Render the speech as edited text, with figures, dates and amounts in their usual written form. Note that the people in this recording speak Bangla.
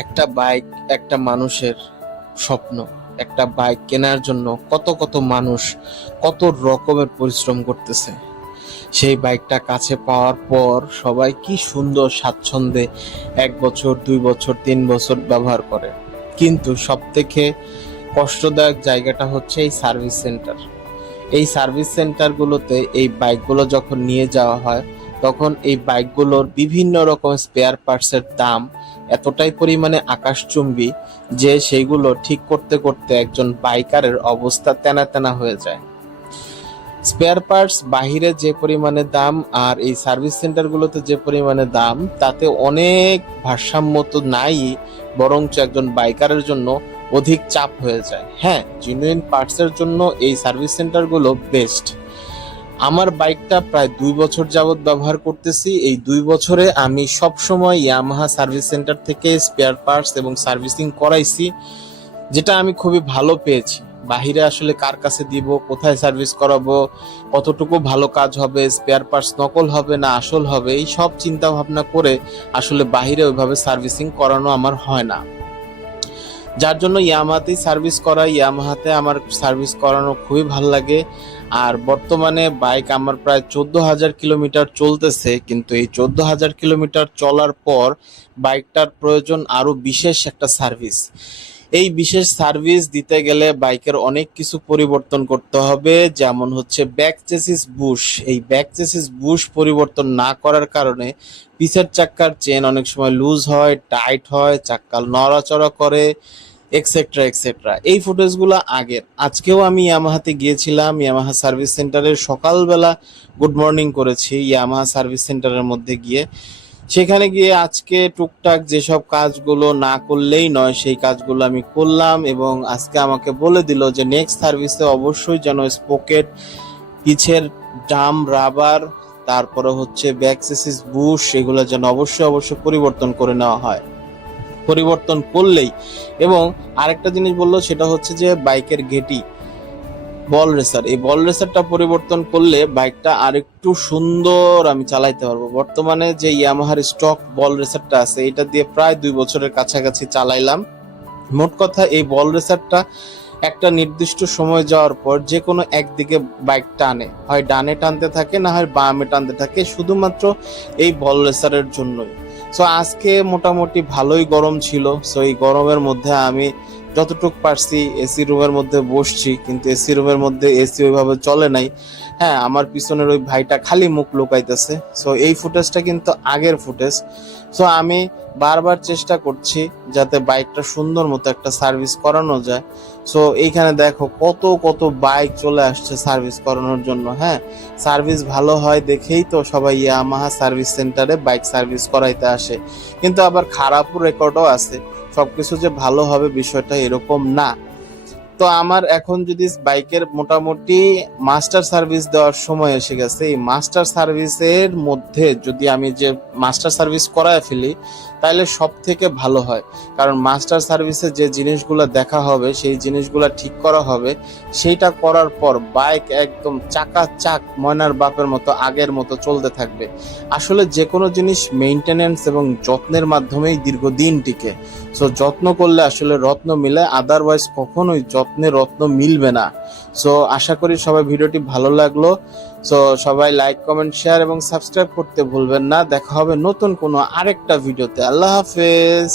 একটা বাইক একটা মানুষের স্বপ্ন। একটা বাইক কেনার জন্য কত কত মানুষ কত রকমের পরিশ্রম করতেছে। সেই বাইকটা কাছে পাওয়ার পর সবাই কি সুন্দর স্বাচ্ছন্দ্যে 1 বছর 2 বছর 3 বছর ব্যবহার করে। কিন্তু সব থেকে কষ্টদায়ক জায়গাটা হচ্ছে এই সার্ভিস সেন্টার। এই সার্ভিস সেন্টারগুলোতে এই বাইকগুলো যখন নিয়ে যাওয়া হয়, তখন এই বাইকগুলোর বিভিন্ন রকম স্পেয়ার পার্টসের দাম এতটাই পরিমাণে আকাশচুম্বী যে সেইগুলো ঠিক করতে করতে একজন বাইকারের অবস্থা তেনা তেনা হয়ে যায়। স্পেয়ার পার্টস বাহিরে যে পরিমাণে দাম আর এই সার্ভিস সেন্টারগুলোতে যে পরিমাণে দাম, তাতে অনেক ভারসাম্য তো নাই, বরঞ্চ একজন বাইকারের জন্য অধিক চাপ হয়ে যায়। হ্যাঁ, জেনুইন পার্টসের জন্য এই সার্ভিস সেন্টারগুলো বেস্ট। আমার বাইকটা প্রায় 2 বছর যাবৎ ব্যবহার করতেছি। এই 2 বছরে আমি সবসময় ইয়ামাহা সার্ভিস সেন্টার থেকে স্পেয়ার পার্টস এবং সার্ভিসিং করাইছি, যেটা আমি খুবই ভালো পেয়েছি। বাহিরে আসলে কার কাছে দিব, কোথায় সার্ভিস করাবো, কতটুকু ভালো কাজ হবে, স্পেয়ার পার্টস নকল হবে না আসল হবে, এই সব চিন্তা ভাবনা করে আসলে বাহিরে ওইভাবে সার্ভিসিং করানো আমার হয় না। যার জন্য ইয়ামাহাতেই সার্ভিস করা, ইয়ামাহাতে আমার সার্ভিস করানো খুবই ভালো লাগে। আর বর্তমানে বাইক আমার প্রায় 14,000 কিলোমিটার চলতেছে, কিন্তু এই 14,000 কিলোমিটার চলার পর বাইকটার প্রয়োজন আরো বিশেষ একটা সার্ভিস। এই বিশেষ সার্ভিস দিতে গেলে বাইকের অনেক কিছু পরিবর্তন করতে হবে, যেমন হচ্ছে ব্যাক চেসিস বুশ। এই ব্যাক চেসিস বুশ পরিবর্তন না করার কারণে পিছের চাক্কার চেন অনেক সময় লুজ হয়, টাইট হয়, চাক্কা নড়াচড়া করে, এক্সেট্রা এক্সেট্রা। এই ফুটেজগুলো আগের। আজকেও আমি ইয়ামাহাতে গিয়েছিলাম, ইয়ামাহা সার্ভিস সেন্টারের সকালবেলা গুড মর্নিং করেছি ইয়ামাহা সার্ভিস সেন্টারের মধ্যে গিয়ে। সেখানে গিয়ে আজকে টুকটাক যেসব কাজগুলো না করলেই নয় সেই কাজগুলো আমি করলাম, এবং আজকে আমাকে বলে দিল যে নেক্সট সার্ভিসে অবশ্যই যেন স্পোকেট, পিছের ড্রাম রাবার, তারপরে হচ্ছে ব্যাক চেসিস বুশ, এগুলো যেন অবশ্যই অবশ্যই পরিবর্তন করে নেওয়া হয়। পরিবর্তন করলেই, এবং আরেকটা জিনিস বললো সেটা হচ্ছে যে বাইকের ঘেটি, বল রেসার, এই বল রেসারটা পরিবর্তন করলে বাইকটা আরেকটু সুন্দর আমি চালাইতে পারবো। বর্তমানে যে ইয়ামাহার স্টক বল রেসারটা আছে, এটা দিয়ে প্রায় 2 বছরের কাছাকাছি চালাইলাম। মোট কথা, এই বল রেসারটা একটা নির্দিষ্ট সময় যাওয়ার পর যে কোনো একদিকে বাইক টানে, হয় ডানে টানতে থাকে না হয় বামে টানতে থাকে, শুধুমাত্র এই বল রেসারের জন্যই। সো আজকে মোটামুটি ভালোই গরম ছিল। সো এই গরমের মধ্যে আমি যতটুকু পারছি এসি রুমের মধ্যে বসছি, কিন্তু এসি রুমের মধ্যে এসি ওইভাবে চলে নাই। হ্যাঁ, আমার পিছনের ওই ভাইটা খালি মুখ লুকাইতেছে। সো এই ফুটেজটা কিন্তু আগের ফুটেজ। সো আমি বারবার চেষ্টা করছি যাতে বাইকটা সুন্দর মতো একটা সার্ভিস করানো যায়। সো এইখানে দেখো কত কত বাইক চলে আসছে সার্ভিস করানোর জন্য। হ্যাঁ, সার্ভিস ভালো হয় দেখেই তো সবাই ইয়ামাহা সার্ভিস সেন্টারে বাইক সার্ভিস করাইতে আসে। কিন্তু আবার খারাপও রেকর্ডও আছে, সবকিছু যে ভালো হবে বিষয়টা এরকম না। তো আমার এখন যদি বাইকের মোটামুটি মাস্টার সার্ভিস দেওয়ার সময় এসে গেছে। এই মাস্টার সার্ভিসের মধ্যে যদি আমি যে মাস্টার সার্ভিস করায় ফেলি তাহলে সব থেকে ভালো হয়, কারণ মাস্টার সার্ভিসে যে জিনিসগুলো দেখা হবে, সেই জিনিসগুলো ঠিক করা হবে। সেইটা করার পর বাইক একদম চাকাচাক ময়নার বাপের মতো আগের মতো চলতে থাকবে। আসলে যে কোনো জিনিস মেইনটেনেন্স এবং যত্নের মাধ্যমেই দীর্ঘদিন টিকে। সো যত্ন করলে আসলে রত্ন মিলে, আদারওয়াইজ কখনোই যত্নে রত্ন মিলবে না। সো আশা করি সবাই ভিডিওটি ভালো লাগলো। সো সবাই লাইক, কমেন্ট, শেয়ার এবং সাবস্ক্রাইব করতে ভুলবেন না। দেখা হবে নতুন কোনো আরেকটা ভিডিওতে। আল্লাহ হাফেজ।